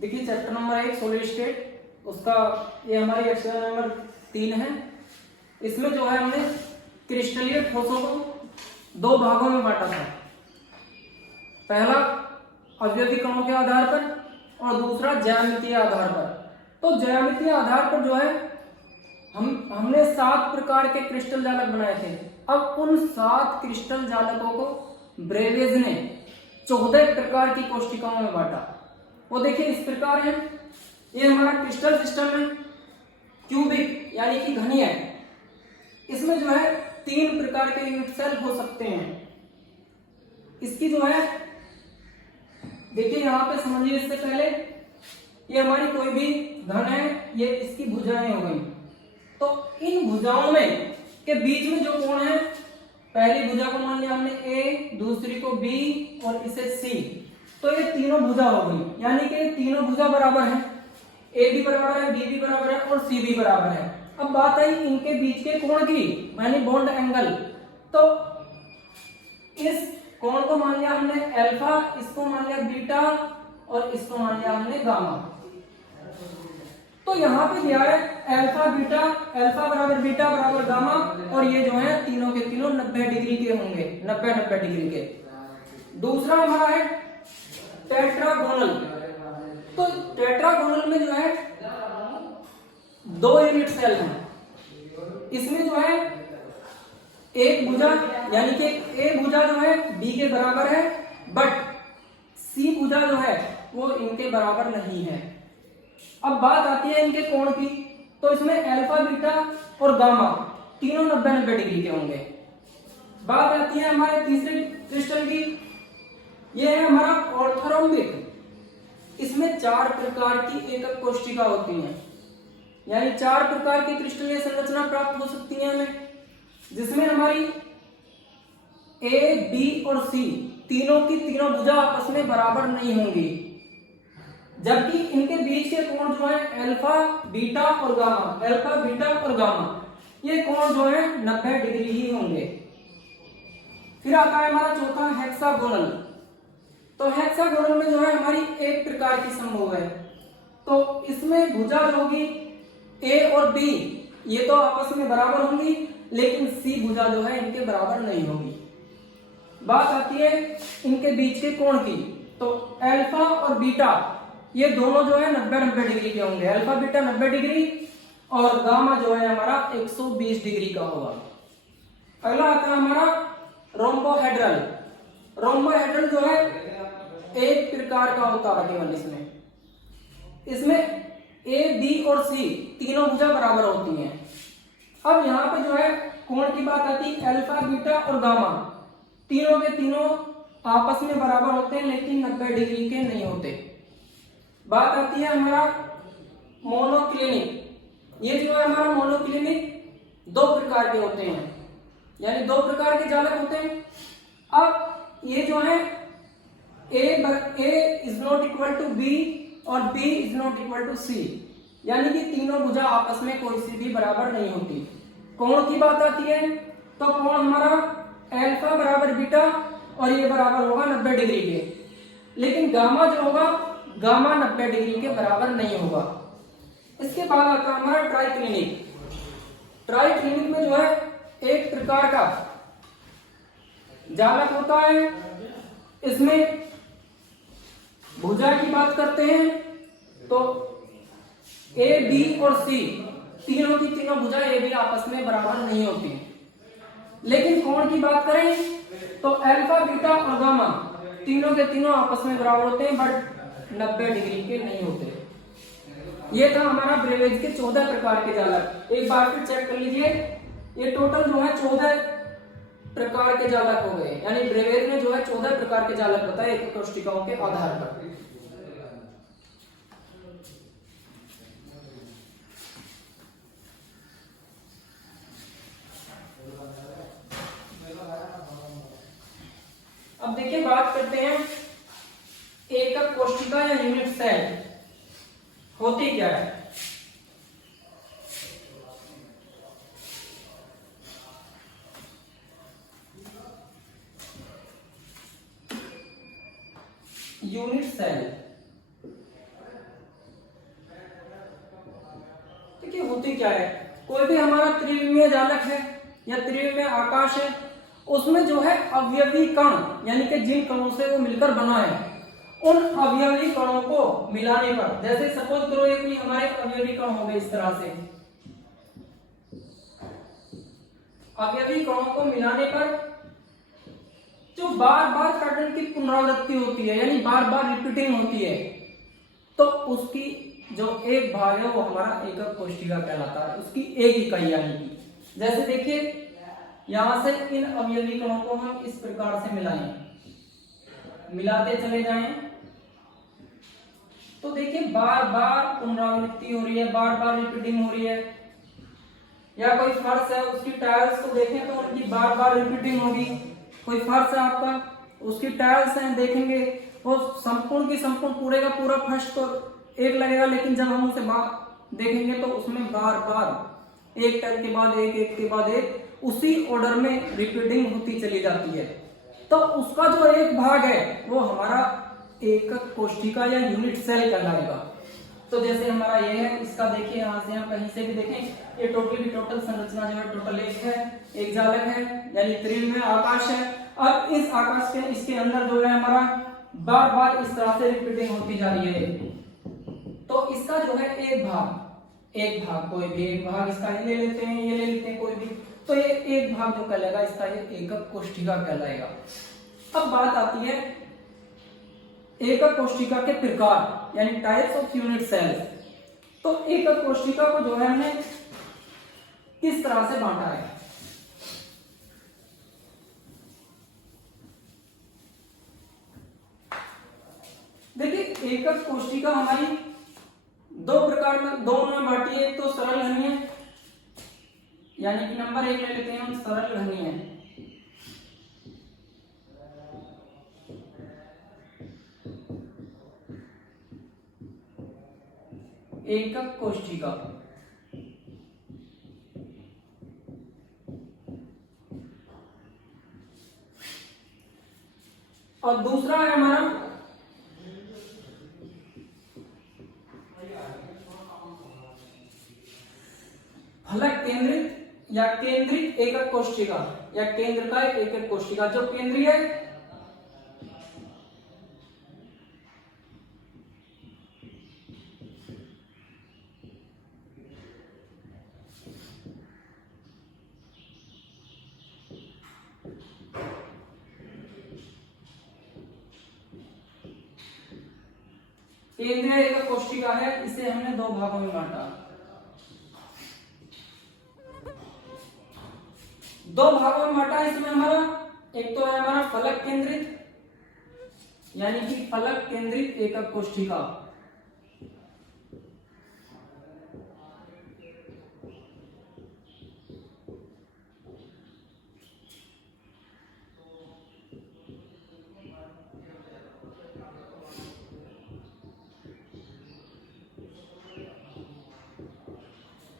देखिए chapter number 1 solid state, उसका ये हमारी एक्सरसाइज नंबर 3 है। इसमें जो है हमने क्रिस्टलीय ठोसों को दो भागों में बांटा था। पहला अवयवी कणों के आधार पर और दूसरा ज्यामितीय आधार पर। तो ज्यामितीय आधार पर जो है हमने 7 प्रकार के क्रिस्टल जालक बनाए थे। अब उन 7 क्रिस्टल जालकों को ब्रेवेज ने 14 प्रकार की कोशिकाओं में बांटा। वो देखिए इस प्रकार है। ये हमारा क्रिस्टल सिस्टम है, क्यूबिक यानी कि घनीय है। इसमें जो है 3 प्रकार के यूनिट सेल हो सकते हैं। इसकी जो है देखिए यहाँ पे समझिए, इससे पहले ये हमारी कोई भी घन है, ये इसकी भुजाएं हो गई। तो इन भुजाओं में के बीच में जो कोण है, पहली भुजा को मान लिया हमने ए, दूसरी को बी और इसे सी। तो ये तीनों भुजा हो गई, यानी कि तीनों भुजा बराबर है। ए भी बराबर है, बी भी बराबर है और सी भी बराबर है। अब बात आई इनके बीच के कोण की, यानी बॉन्ड एंगल। तो इस कोण को मान लिया हमने अल्फा, इसको मान लिया बीटा और इसको मान लिया हमने गामा। तो यहाँ पे दिया है अल्फा बीटा, अल्फा बराबर बीटा बराबर गामा, और ये जो है तीनों के तीनों 90 डिग्री के होंगे, 90 डिग्री के। दूसरा हमारा है टेट्रागोनल। तो टेट्रागोनल में जो है 2 यूनिट सेल हैं। इसमें जो है एक भुजा यानी कि ए भुजा जो है बी के बराबर है, बट सी भुजा जो है वो इनके बराबर नहीं है। अब बात आती है इनके कोण की। तो इसमें अल्फा बीटा और गामा तीनों 90 डिग्री के होंगे। बात आती है हमारे तीसरे क्रिस्टल की। यह है हमारा ऑर्थोरोम्बिक। इसमें 4 प्रकार की एकक कोशिका होती हैं, यानी 4 प्रकार की क्रिस्टलीय संरचना प्राप्त हो सकती है हमें, जिसमें हमारी ए, बी और सी तीनों की तीनों भुजा आपस में बराबर नहीं होंगी, जबकि इनके बीच के कोण जो है अल्फा बीटा और गामा, अल्फा बीटा और गामा, ये कोण जो है 90 डिग्री ही होंगे। फिर आता है हमारा चौथा हेक्सागोनल। तो हेक्सागोनल में जो है हमारी एक प्रकार की समूह है। तो इसमें भुजा जो होगी ए और बी, ये तो आपस में बराबर होंगी, लेकिन सी भुजा जो है इनके बराबर नहीं होगी। बात आती है इनके बीच के कोण की। तो अल्फा और बीटा ये दोनों जो है 90 डिग्री के होंगे। अल्फा बीटा 90 डिग्री और गामा जो है हमारा 120 डिग्री का होगा। अगला आता है हमारा रोम्बोहेड्रल। रोम्बोहेड्रल जो है एक प्रकार का होता है केवल। इसमें ए, बी और सी तीनों भुजा बराबर होती हैं। अब यहाँ पे जो है कोण की बात आती है, अल्फा बीटा और गामा तीनों के तीनों आपस में बराबर होते हैं, लेकिन 90 डिग्री के नहीं होते। बात आती है हमारा मोनोक्लिनिक। ये जो है हमारा मोनोक्लिनिक 2 प्रकार के होते हैं, यानी 2 प्रकार के जालक होते हैं। अब ये जो है A is not equal to B और B is not equal to C, यानी कि तीनों भुजा आपस में कोई सी भी बराबर नहीं होती। कोण की बात आती है तो कोण हमारा अल्फा बराबर बीटा और ये बराबर होगा 90 डिग्री के, लेकिन गामा जो होगा गामा 90 डिग्री के बराबर नहीं होगा। इसके बाद आता है हमारा ट्राइक्लिनिक। ट्राइक्लिनिक में जो है एक प्रकार का जालक होता है। इसमें भुजा की बात करते हैं तो ए, बी और सी तीनों की तीनों भुजा ए, बी आपस में बराबर नहीं होती। लेकिन कोण की बात करें तो अल्फा बीटा और गामा तीनों के तीनों आपस में बराबर होते हैं, बट 90 डिग्री के नहीं होते। ये था हमारा ब्रेवेज के 14 प्रकार के जालक। एक बार फिर चेक कर लीजिए, ये टोटल जो है 14 प्रकार के जालक हो गए, यानी ब्रेवेज ने जो है 14 प्रकार के जालक बताए एक कोशिकाओं के आधार पर। अब देखिए बात करते हैं एकक कोशिका या यूनिट सेल होती क्या है। यूनिट सेल होती क्या है, कोई भी हमारा त्रिविमीय जालक है या त्रिविमीय आकाश है, उसमें जो है अवयवी कण यानी कि जिन कणों से वो मिलकर बना है, उन अवयवी कणों को मिलाने पर, जैसे सपोज करो ये कोई हमारे अवयवी कण हो गए, इस तरह से अवयवी कणों को मिलाने पर जो बार बार पैटर्न की पुनरावृत्ति होती है यानी बार बार रिपीटिंग होती है, तो उसकी जो एक भाग है वो हमारा एकक कोशिका कहलाता है, उसकी एक इकाई यानी कि। जैसे देखिए यहां से इन अवयवी कणों को हम इस प्रकार से मिलाएं, मिलाते चले जाएं, तो देखिए बार बार पुनरावृत्ति हो रही है, बार बार रिपीटिंग हो रही है। या कोई फर्श है, उसकी टाइल्स को देखें तो उनकी बार बार रिपीटिंग होगी। कोई फर्श है आपका, उसकी टाइल्स हैं, देखेंगे वो संपूर्ण की संपूर्ण पूरे का पूरा फर्श तो एक लगेगा, लेकिन जब हम उसे देखेंगे तो उसमें बार बार एक टाइल के बाद एक, एक के बाद एक, उसी ऑर्डर में रिपीटिंग होती चली जाती है। तो उसका जो एक भाग है वो हमारा एकक कोशिका या यूनिट सेल कहलाएगा। तो जैसे हमारा ये है, इसका देखिए यहाँ से हम कहीं से भी देखें, ये टोटल संरचना जो है टोटल एक है, एक जालक है यानी त्रिविमीय आकाश है। अब इस आकाश के इसके अंदर जो है हमारा बार बार इस तरह से रिपीटिंग होती जा रही है। तो इसका जो है एक भाग कोई भी एक भाग इसका ये ले लेते हैं, ये ले लेते हैं कोई भी, तो ये एक भाग जो कहलाएगा इसका ये एकक कोशिका कहलाएगा। अब बात आती है एकक कोशिका के प्रकार यानी टाइप्स ऑफ यूनिट सेल्स। तो एकक कोशिका को जो है हमने किस तरह से बांटा है, देखिए एकक कोशिका हमारी दो प्रकार में, दो में बांटी है। एक तो सरल घनीय यानी कि नंबर एक ले लेते हैं हम, सरल घनीय एकक कोशिका। और दूसरा है हमारा फलक केंद्रित या केंद्रित एकक कोशिका या केंद्र का एकक कोशिका। जो केंद्रीय केंद्रीय एकक कोशिका है, इसे हमने दो भागों में बांटा। दो भागों में बांटा इसमें हमारा एक तो है हमारा फलक केंद्रित यानी कि फलक केंद्रित एकक कोशिका,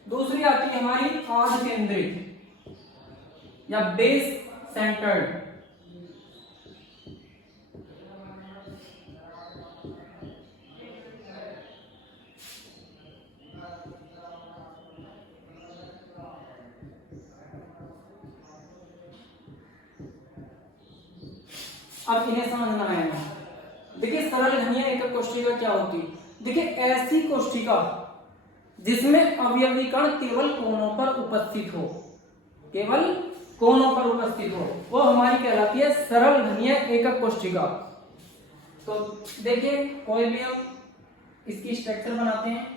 दूसरी आती है हमारी आध केंद्रित या बेस सेंटर्ड। अब इन्हें समझना है। देखिए सरल घनीय एकक कोशिका क्या होती है, देखिए ऐसी कोशिका जिसमें अवयवी कण केवल कोनों पर उपस्थित हो, केवल कोनों पर उपस्थित हो, वो हमारी कहलाती है सरल घनीय एकक कोशिका। तो देखिए कोई भी हम इसकी स्ट्रक्चर बनाते हैं,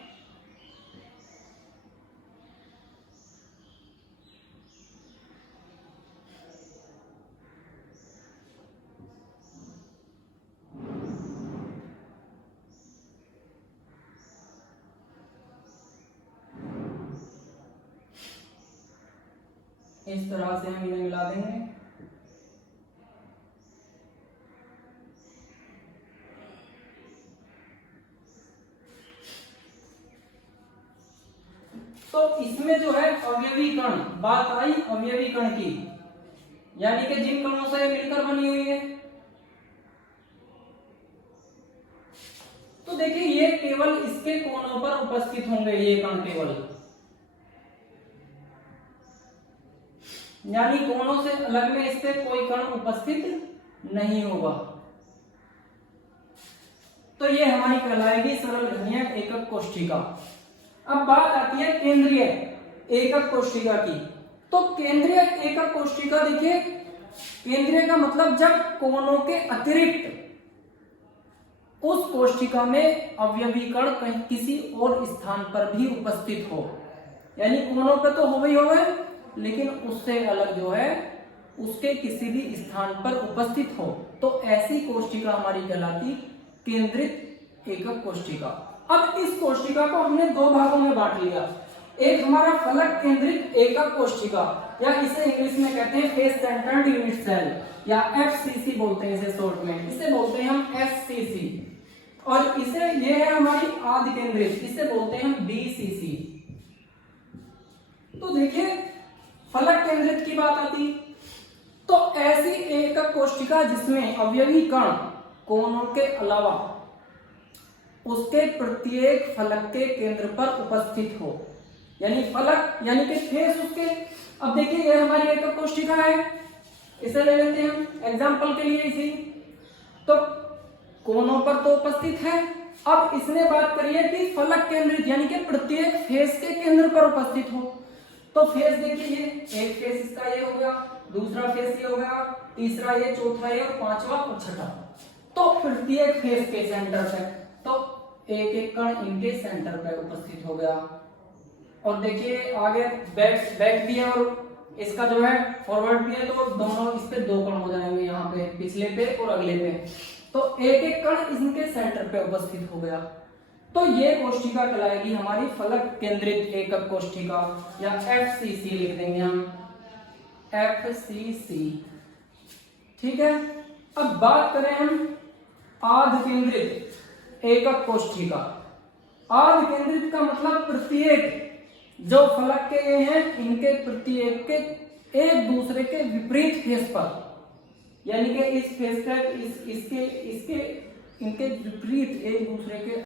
इस तरह से हम इन्हें मिला देंगे। तो इसमें जो है अवयवी कण, बात आई अवयवी कण की, यानी कि जिन कणों से मिलकर बनी हुई है। तो देखिए ये केवल इसके कोनों पर उपस्थित होंगे, ये कण केवल यानी कोणों से अलग में इस पे कोई कण उपस्थित नहीं होगा। तो ये हमारी कहलाएगी सरल घनीय एकक कोष्ठिका। अब बात आती है केंद्रीय एकक कोष्ठिका की। तो केंद्रीय एकक कोष्ठिका देखिए, केंद्रीय का मतलब जब कोणों के अतिरिक्त उस कोष्ठिका में अवयवी कण कहीं किसी और स्थान पर भी उपस्थित हो, यानी कोणों पे तो हो ही होगा, लेकिन उससे अलग जो है उसके किसी भी स्थान पर उपस्थित हो, तो ऐसी कोष्ठिका हमारी कहलाती केंद्रित एकक कोष्ठिका। अब इस कोष्ठिका को हमने दो भागों में बांट लिया। एक हमारा फलक केंद्रित एकक कोष्ठिका, या इसे इंग्लिश में कहते हैं फेस सेंटर्ड यूनिट सेल, या एफसीसी बोलते हैं इसे शॉर्ट में, इसे बोलते हैं हम एफसीसी। और इसे ये है हमारी आधि केंद्रित, इसे बोलते हैं हम बीसीसी। तो देखिए फलक केंद्रित की बात आती, तो ऐसी एकक कोष्ठिका जिसमें अवयवी कण कोणों के अलावा उसके प्रत्येक फलक के केंद्र पर उपस्थित हो, यानी फलक यानी कि फेस उसके। अब देखिए ये हमारी एकक कोष्ठिका है, इसे ले लेते हैं हम एग्जांपल के लिए इसी। तो कोनों पर तो उपस्थित है। अब इसने बात करी है कि फलक केंद्रित यानी कि प्रत्येक फेस के केंद्र पर उपस्थित हो। तो फेस देखिए, ये एक फेस इसका ये हो गया, दूसरा फेस ये हो गया, तीसरा ये, चौथा ये, और पांचवा और छठा। तो प्रत्येक फेस के सेंटर पे तो एक एक कण इनके सेंटर पे उपस्थित हो गया। और देखिए आगे बैक भी है और इसका जो है फॉरवर्ड भी है, तो दोनों इस पे दो कण हो जाएंगे, यहाँ पे पिछले पे और अगले पे। तो एक एक कण इनके सेंटर पे उपस्थित हो गया। तो ये कोष्ठिका कहलाएगी हमारी फलक केंद्रित एकक कोष्ठिका, या एफसीसी लिख देंगे हम, एफसीसी। ठीक है। अब बात करें हम आध केंद्रित एकक कोष्ठिका। आध केंद्रित का मतलब प्रत्येक जो फलक के ये हैं इनके प्रत्येक के एक दूसरे के विपरीत फेस पर, यानी कि इस फेस पे इसके इनके विपरीत एक दूसरे के